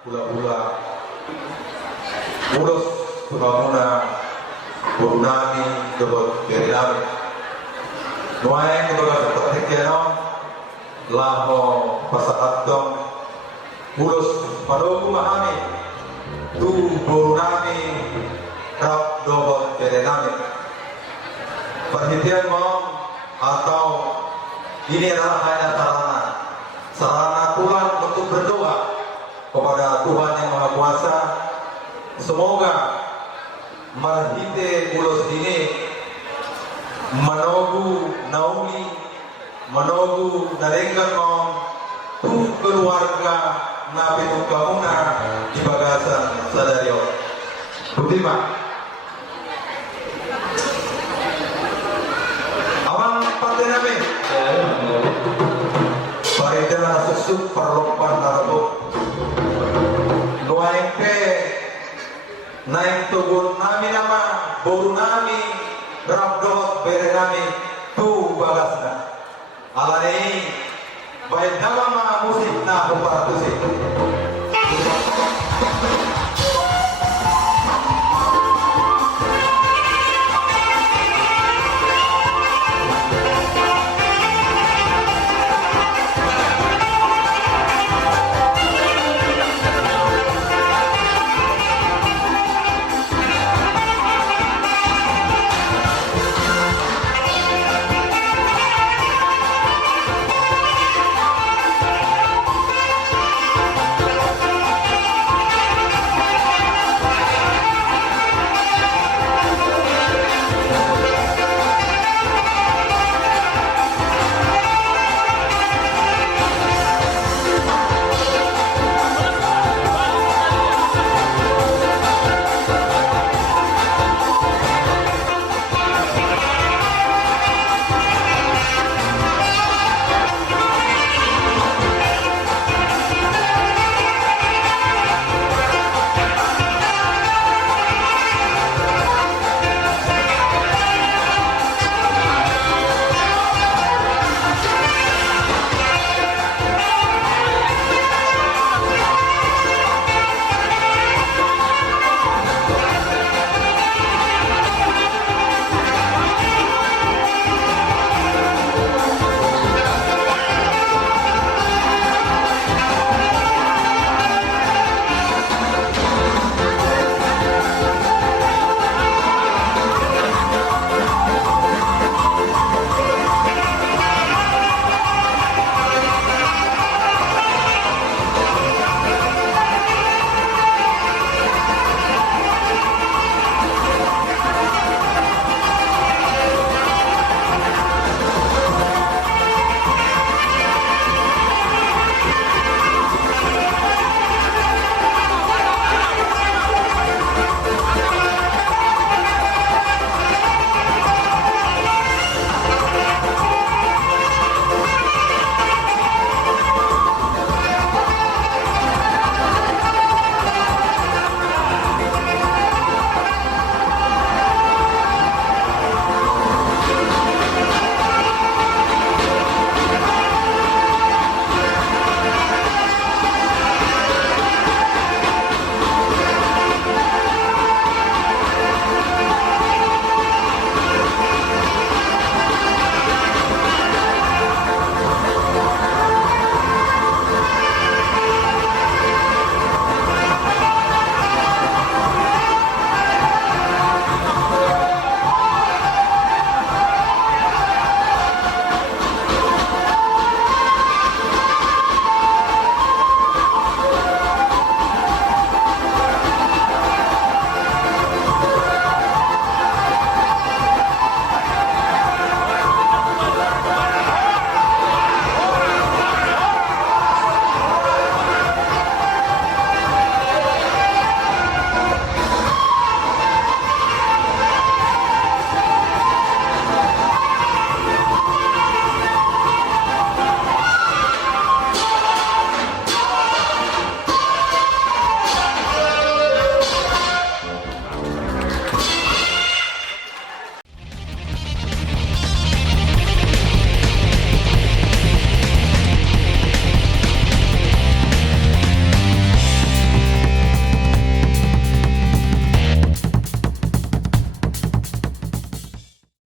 Pula-pula Mulus Purnamuna Purnami Dobot Beridami Nuaeng Kebaga Seperti Kenon Laho Pasakatong Mulus Padoku Mahami Tu Purnami Rap Dobot Beridami. Perhentian mau atau ini adalah hanya sarana Tuhan untuk berdoa kepada Tuhan yang Maha Kuasa. Semoga marhite ulos ini menogu naumi menogu narenggan mom tu keluarga nabi tukamuna di bagasan sadario Budiman awang partai nabi paridana susuk perlopan narabo nuaengke naik tubuh nami nama boru nami rabdot bere nami tu balasna alani baik nama musik na para tusik